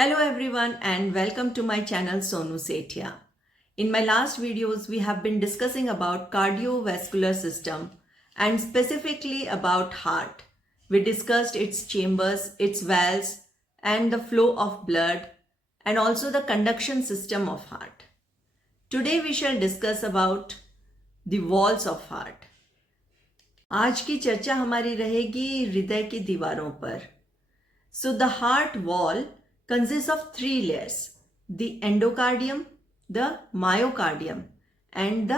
Hello everyone and welcome to my channel Sonu Sethia. In my last videos we have been discussing about cardiovascular system and specifically about heart. We discussed its chambers, its valves and the flow of blood and also the conduction system of heart. Today we shall discuss about the walls of heart. आज की चर्चा हमारी रहेगी हृदय की दीवारों पर. So the heart wall consists of three layers: the endocardium, the myocardium and the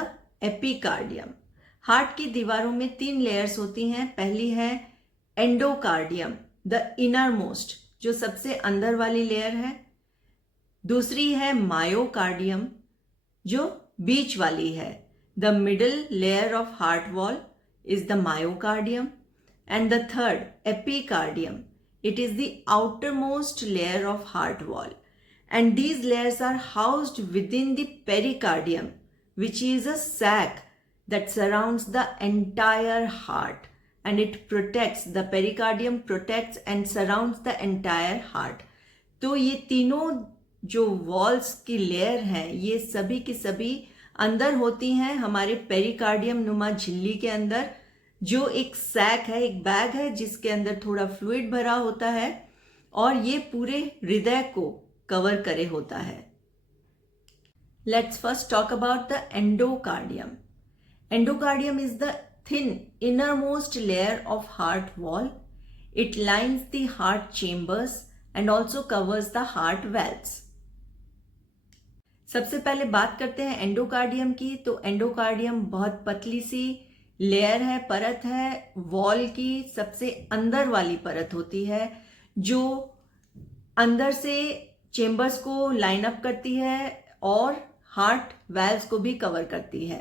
epicardium. Heart की दीवारों में तीन लेयर्स होती हैं. पहली है एंडोकार्डियम, द इनर मोस्ट, जो सबसे अंदर वाली लेयर है. दूसरी है मायोकार्डियम, जो बीच वाली है. The middle layer of heart wall is the myocardium, and the third epicardium, it is the outermost layer of heart wall, and these layers are housed within the pericardium, which is a sac that surrounds the entire heart, and it protects, the pericardium protects and surrounds the entire heart. तो ये तीनों जो walls की layer हैं ये सभी की सभी अंदर होती हैं हमारे पेरिकार्डियम नुमा झिल्ली के अंदर, जो एक सैक है, एक बैग है जिसके अंदर थोड़ा फ्लूइड भरा होता है और ये पूरे हृदय को कवर करे होता है. Let's first talk about the endocardium. Endocardium is the thin inner most layer of heart wall. It lines the heart chambers and also covers the heart valves. सबसे पहले बात करते हैं एंडोकार्डियम की. तो एंडोकार्डियम बहुत पतली सी लेयर है, परत है, वॉल की सबसे अंदर वाली परत होती है जो अंदर से चेम्बर्स को लाइन अप करती है और हार्ट वेल्व्स को भी कवर करती है.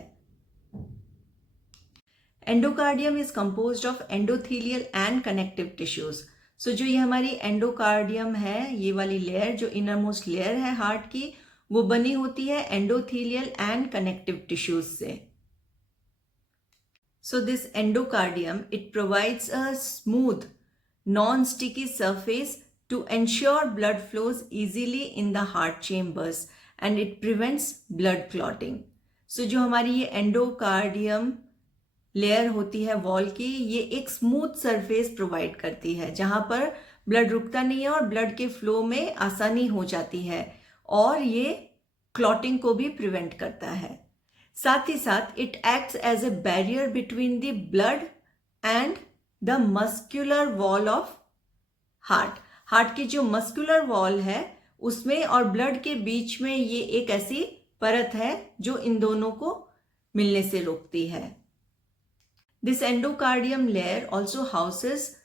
Endocardium is composed of endothelial and connective tissues. So जो ये हमारी एंडोकार्डियम है, ये वाली लेयर जो इनर मोस्ट लेयर है हार्ट की, वो बनी होती है एंडोथीलियल एंड कनेक्टिव टिश्यूज से. So this endocardium, it provides a smooth, non-sticky surface to ensure blood flows easily in the heart chambers and it prevents blood clotting. So जो हमारी ये endocardium लेयर होती है वॉल की, ये एक smooth surface provide करती है जहां पर ब्लड रुकता नहीं है और ब्लड के फ्लो में आसानी हो जाती है और ये क्लॉटिंग को भी प्रिवेंट करता है. साथ ही साथ it acts as a barrier between the blood and the muscular wall of heart. Heart की जो मस्कुलर वॉल है उसमें और ब्लड के बीच में ये एक ऐसी परत है जो इन दोनों को मिलने से रोकती है. This endocardium layer also houses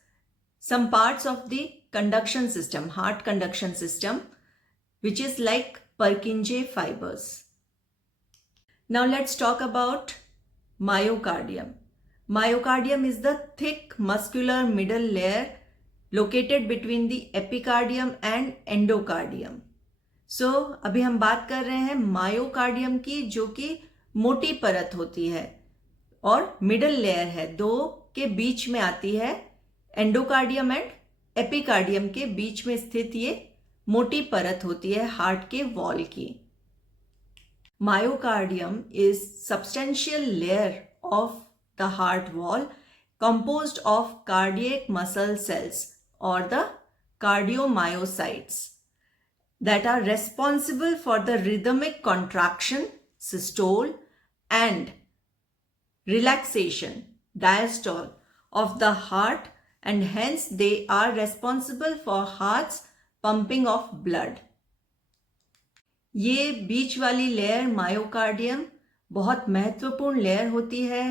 some parts of the conduction system, heart conduction system, which is like Purkinje fibers. Now let's talk about myocardium. Myocardium is the thick muscular middle layer located between the epicardium and endocardium. So अभी हम बात कर रहे हैं myocardium की, जो कि मोटी परत होती है और मिडल लेयर है, दो के बीच में आती है. एंडोकार्डियम एंड एपिकार्डियम के बीच में स्थित ये मोटी परत होती है हार्ट के वॉल की. Myocardium is substantial layer of the heart wall composed of cardiac muscle cells or the cardiomyocytes that are responsible for the rhythmic contraction, systole and relaxation, diastole of the heart, and hence they are responsible for heart's pumping of blood. ये बीच वाली layer myocardium बहुत महत्वपूर्ण layer होती है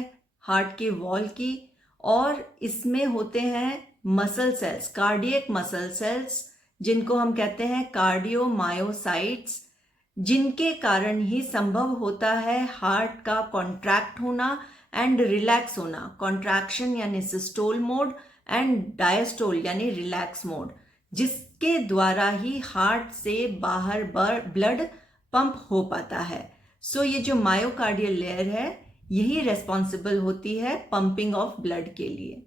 heart के wall की और इसमें होते हैं muscle cells, cardiac muscle cells, जिनको हम कहते हैं कार्डियोमायोसाइट्स, जिनके कारण ही संभव होता है हार्ट का कॉन्ट्रैक्ट होना एंड रिलैक्स होना. कॉन्ट्रैक्शन यानी सिस्टोल मोड एंड डायस्टोल यानी रिलैक्स मोड, जिसके द्वारा ही हार्ट से बाहर ब्लड पंप हो पाता है. सो ये जो मायोकार्डियल लेयर है यही रेस्पॉन्सिबल होती है पंपिंग ऑफ ब्लड के लिए.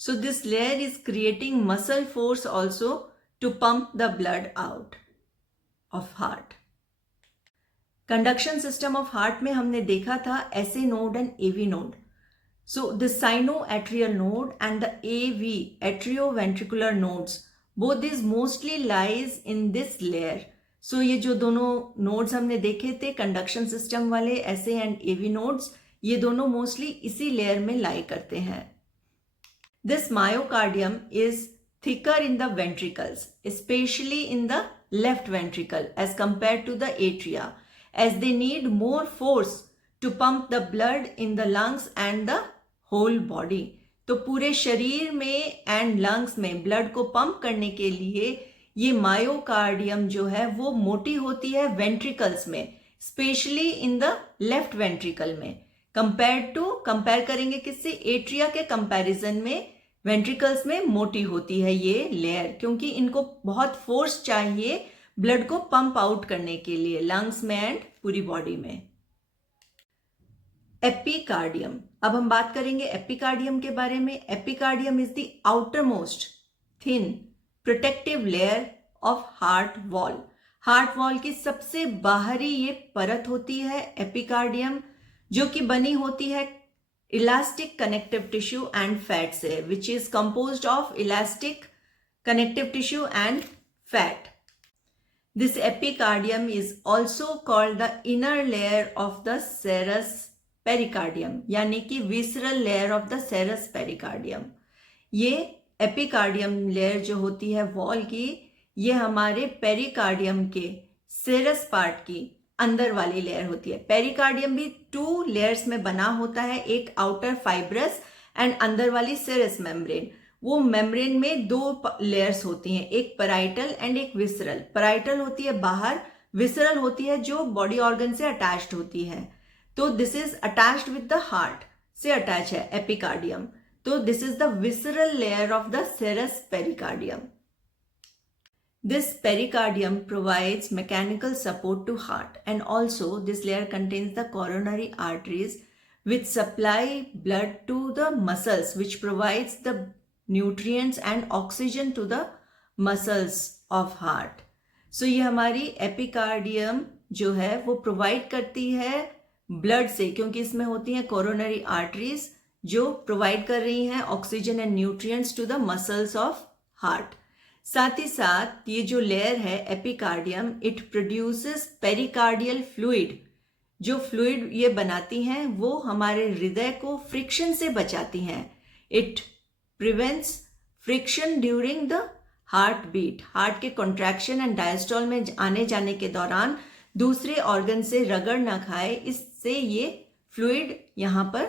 So this layer is creating muscle force also to pump the blood out of heart. Conduction system of heart में हमने देखा था SA node and AV node. So the sinoatrial node and the AV atrioventricular nodes, both these mostly lies in this layer. So ये जो दोनों nodes हमने देखे थे conduction system वाले SA and AV nodes, ये दोनों mostly इसी layer में lie करते हैं. This myocardium is thicker in the ventricles, especially in the left ventricle as compared to the atria, as they need more force to pump the blood in the lungs and the whole body. तो पूरे शरीर में and lungs में blood को pump करने के लिए ये मायोकार्डियम जो है वो मोटी होती है वेंट्रिकल्स में, specially in the left ventricle में. कंपेयर करेंगे किससे? एट्रिया के कंपैरिजन में वेंट्रिकल्स में मोटी होती है ये लेयर, क्योंकि इनको बहुत फोर्स चाहिए ब्लड को पंप आउट करने के लिए लंग्स में एंड पूरी बॉडी में. एपिकार्डियम. अब हम बात करेंगे एपिकार्डियम के बारे में. Epicardium is the outer most thin protective layer of heart wall. Heart wall की सबसे बाहरी ये परत होती है एपिकार्डियम, जो कि बनी होती है elastic connective tissue and fat से, which is composed of elastic connective tissue and fat. This epicardium is also called the inner layer of the serous pericardium, यानी कि visceral layer of the serous pericardium. ये epicardium layer जो होती है wall की, ये हमारे पेरिकार्डियम के सेरस पार्ट की अंदर वाली लेयर होती है. पेरिकार्डियम भी 2 लेयर्स में बना होता है, एक आउटर फाइब्रस एंड अंदर वाली सेरस मेम्ब्रेन. वो मेम्ब्रेन में 2 लेयर्स होती हैं, एक पैराइटल एंड एक विसरल. पैराइटल होती है बाहर, विसरल होती है जो बॉडी ऑर्गन से अटैच्ड होती है. तो this is attached with the heart से अटैच है एपिकार्डियम. तो this is the visceral layer of the serous pericardium. This pericardium provides mechanical support to heart, and also this layer contains the coronary arteries which supply blood to the muscles, which provides the nutrients and oxygen to the muscles of heart. So ये हमारी epicardium जो है वो provide करती है blood से, क्योंकि इसमें होती हैं कोरोनरी आर्टरीज जो प्रोवाइड कर रही हैं oxygen and nutrients to the muscles of heart. साथ ही साथ ये जो लेयर है epicardium, it produces pericardial fluid. जो फ्लूइड ये बनाती हैं वो हमारे हृदय को फ्रिक्शन से बचाती हैं. It prevents friction during the heartbeat. Heart के कॉन्ट्रैक्शन एंड डायस्टॉल में आने जाने के दौरान दूसरे ऑर्गन से रगड़ ना खाए, इससे ये फ्लूइड यहाँ पर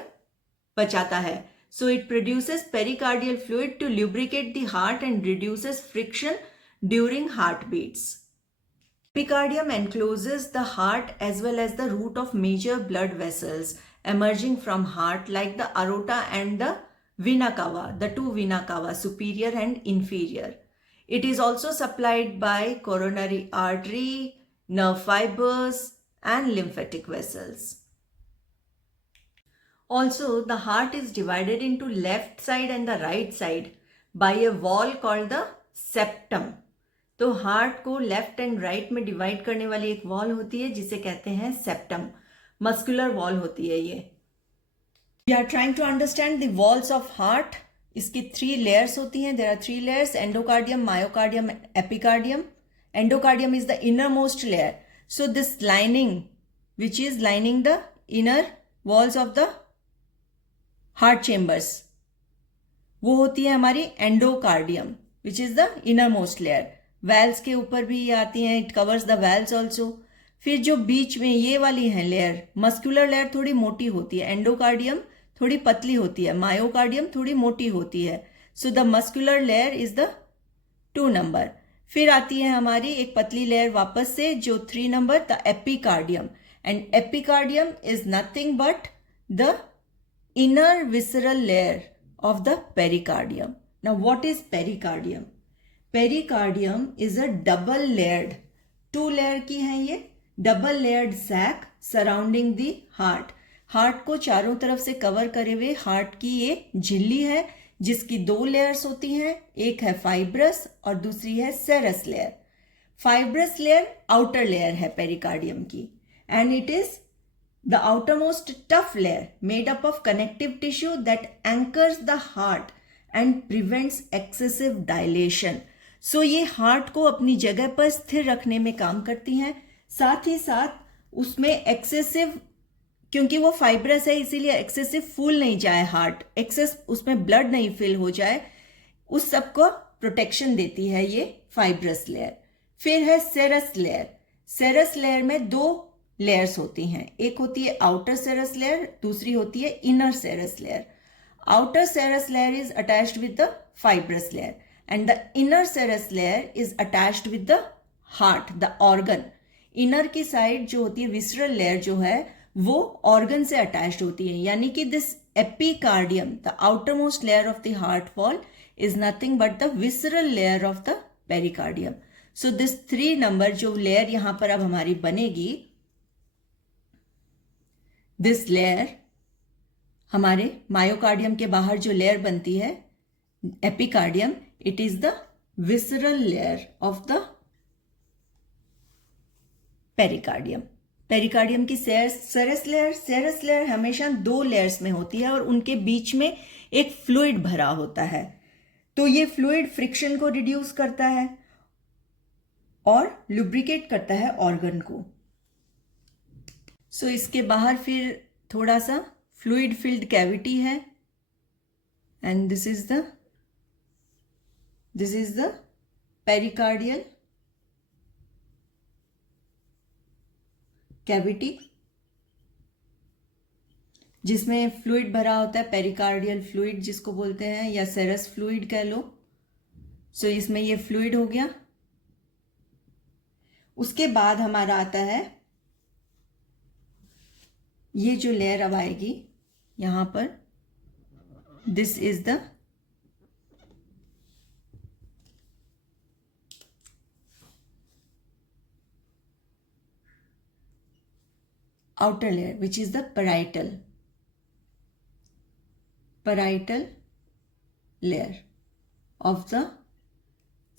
बचाता है. So it produces pericardial fluid to lubricate the heart and reduces friction during heartbeats. Epicardium encloses the heart as well as the root of major blood vessels emerging from heart, like the aorta and the vena cava, the 2 vena cava, superior and inferior. It is also supplied by coronary artery, nerve fibers and lymphatic vessels. Also, the heart is divided into left side and the right side by a wall called the septum. तो heart को left and right में divide करने वाली एक wall होती है जिसे कहते हैं सेप्टम. मस्कुलर वॉल होती है ये. We are trying to understand the walls of heart. इसकी 3 layers होती हैं. There are 3 layers: endocardium, myocardium, epicardium. Endocardium is the innermost layer. So this lining, which is lining the inner walls of the heart chambers, वो होती है हमारी endocardium, which is the innermost layer. Valves के ऊपर भी ये आती हैं. It covers the valves also. फिर जो बीच में ये वाली है लेयर, मस्कुलर लेयर थोड़ी मोटी होती है, एंडोकार्डियम थोड़ी पतली होती है, मायोकार्डियम थोड़ी मोटी होती है. So the muscular layer is the 2 number. फिर आती है हमारी एक पतली लेयर वापस से जो 3 नंबर, the epicardium. And epicardium is nothing but the inner visceral layer of the pericardium. Now what is pericardium? Pericardium is a double layered, 2 layer की है ये, double layered sac surrounding the heart. Heart को चारों तरफ से cover करे हुए heart की ये झिल्ली है जिसकी 2 लेयर्स होती हैं, एक है फाइब्रस और दूसरी है serous layer. Fibrous layer outer layer है पेरिकार्डियम की, and it is the outermost tough layer made up of connective tissue that anchors the heart and prevents excessive dilation. So ये हार्ट को अपनी जगह पर स्थिर रखने में काम करती हैं, साथ ही साथ उसमें एक्सेसिव, क्योंकि वो फाइब्रस है इसीलिए एक्सेसिव फूल नहीं जाए हार्ट, एक्सेस उसमें ब्लड नहीं फिल हो जाए, उस सब को प्रोटेक्शन देती है ये फाइब्रस लेयर। फिर है सेरस लेयर। सेरस लेयर में 2 लेयर्स होती हैं, एक होती है आउटर सेरस लेयर, दूसरी होती है inner serous layer. Outer serous layer is attached with the fibrous layer and the inner serous layer is attached with the heart, the organ. Inner की साइड जो होती है विसरल लेयर जो है वो ऑर्गन से अटैच्ड होती है, यानी कि this epicardium, the outer most layer of the heart wall is nothing but the visceral layer of the pericardium. So this 3 number जो लेयर यहां पर अब हमारी बनेगी, दिस लेयर हमारे मायोकार्डियम के बाहर जो लेयर बनती है epicardium, it is the visceral layer of the pericardium. Pericardium की सेरस लेयर हमेशा 2 लेयर्स में होती है और उनके बीच में एक फ्लूइड भरा होता है, तो ये फ्लूइड फ्रिक्शन को रिड्यूस करता है और लुब्रिकेट करता है ऑर्गन को। सो इसके बाहर फिर थोड़ा सा फ्लूइड फिल्ड कैविटी है, and this is the pericardial cavity जिसमें फ्लूइड भरा होता है, पेरिकार्डियल फ्लूइड जिसको बोलते हैं, या सेरस फ्लूइड कह लो। सो इसमें ये फ्लूइड हो गया। उसके बाद हमारा आता है ये जो लेयर अब आएगी यहां पर, this is the outer layer which is the parietal layer of the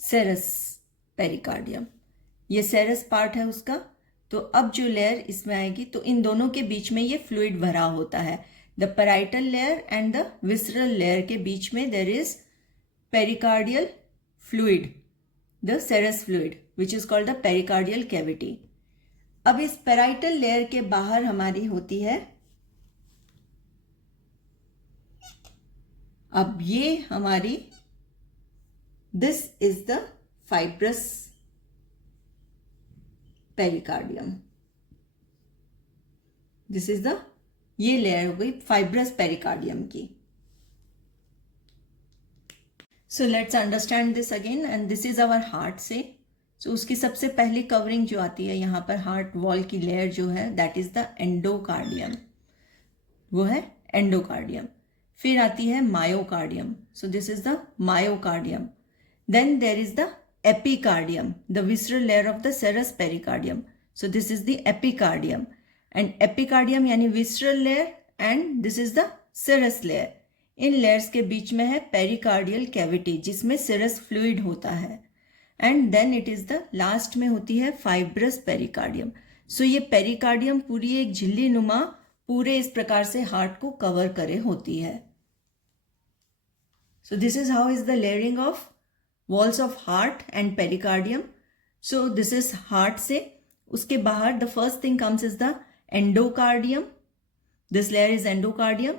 serous pericardium। ये serous part है उसका। तो अब जो लेयर इसमें आएगी तो इन दोनों के बीच में ये फ्लूइड भरा होता है, the parietal layer and the visceral layer के बीच में there is pericardial fluid, the serous fluid which is called the pericardial cavity. अब इस पैराइटल लेयर के बाहर हमारी होती है, अब ये हमारी, this is the fibrous pericardium, this is the, ये लेयर हो गई फाइब्रस पेरिकार्डियम की। So let's understand this again, and this is our heart से। सो उसकी सबसे पहली कवरिंग जो आती है यहाँ पर हार्ट वॉल की लेयर जो है, दैट इज द एंडोकार्डियम, वो है एंडोकार्डियम। फिर आती है myocardium, so this is the myocardium. Then there is the epicardium, the visceral layer of the serous pericardium. So this is the epicardium, and epicardium यानी visceral layer, and this is the serous layer. In layers के बीच में है pericardial cavity जिसमें serous fluid होता है, and then it is the last में होती है fibrous pericardium. So ये pericardium पूरी एक झिल्ली नुमा पूरे इस प्रकार से हार्ट को कवर करे होती है। So this is how is the layering of walls of heart and pericardium. So this is heart से, उसके बाहर the first thing comes is the endocardium. This layer is endocardium,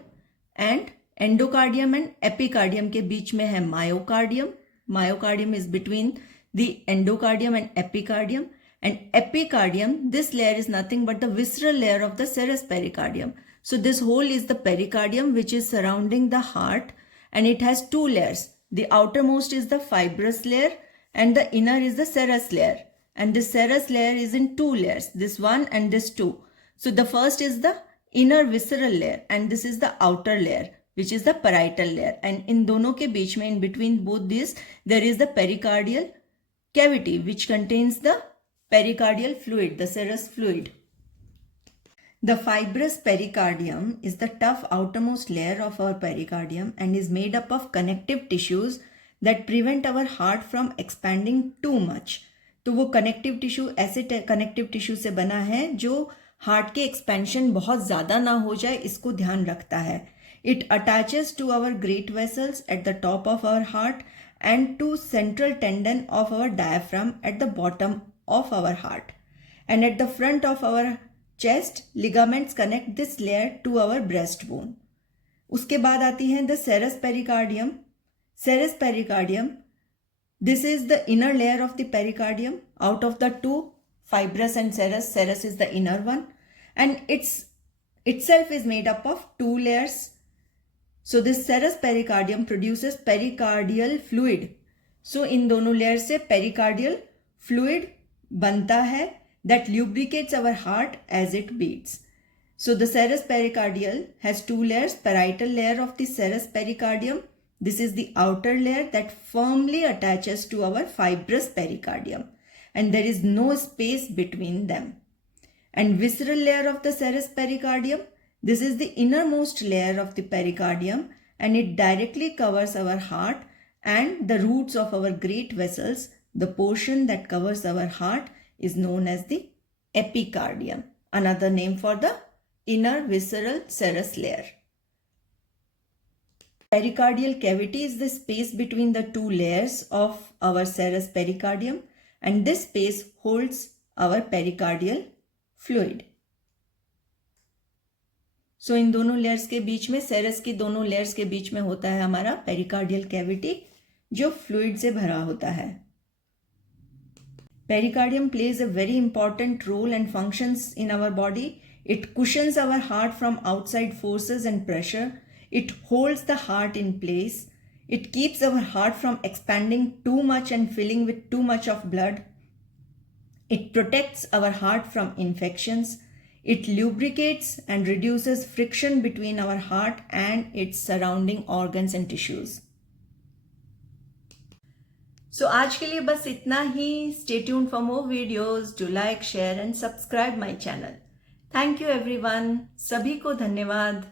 and endocardium and epicardium के बीच में है myocardium. Myocardium is between the endocardium and epicardium. And epicardium, this layer is nothing but the visceral layer of the serous pericardium. So this whole is the pericardium which is surrounding the heart, and it has 2 layers. The outermost is the fibrous layer and the inner is the serous layer. And this serous layer is in 2 layers, this one and this 2. So the first is the inner visceral layer and this is the outer layer which is the parietal layer. And in दोनों के बीच में, in between both these, there is the pericardial cavity which contains the pericardial fluid, the serous fluid. The fibrous pericardium is the tough outermost layer of our pericardium and is made up of connective tissues that prevent our heart from expanding too much. तो वो connective tissue ऐसे connective tissue से बना है जो heart के expansion बहुत ज़्यादा ना हो जाए, इसको ध्यान रखता है. It attaches to our great vessels at the top of our heart and to central tendon of our diaphragm at the bottom of our heart. And at the front of our chest, ligaments connect this layer to our breastbone. उसके बाद आती है the serous pericardium. Serous pericardium, this is the inner layer of the pericardium. Out of the two, fibrous and serous is the inner one. And itself is made up of two layers. So this serous pericardium produces pericardial fluid. So इन दोनों layer से pericardial fluid बनता है that lubricates our heart as it beats. So the serous pericardial has two layers. Parietal layer of the serous pericardium. This is the outer layer that firmly attaches to our fibrous pericardium. And there is no space between them. And visceral layer of the serous pericardium. This is the innermost layer of the pericardium and it directly covers our heart and the roots of our great vessels. The portion that covers our heart is known as the epicardium, another name for the inner visceral serous layer. Pericardial cavity is the space between the two layers of our serous pericardium and this space holds our pericardial fluid. So इन दोनों layers के बीच में, सेरस की दोनों layers के बीच में होता है हमारा पेरिकार्डियल कैविटी जो फ्लूइड से भरा होता है. Pericardium plays a very important role and functions in our body. It cushions our heart from outside forces and pressure. It holds the heart in place. It keeps our heart from expanding too much and filling with too much of blood. It protects our heart from infections. It lubricates and reduces friction between our heart and its surrounding organs and tissues. So आज के लिए बस इतना ही. Stay tuned for more videos. Do like, share and subscribe my channel. Thank you everyone. सभी को धन्यवाद.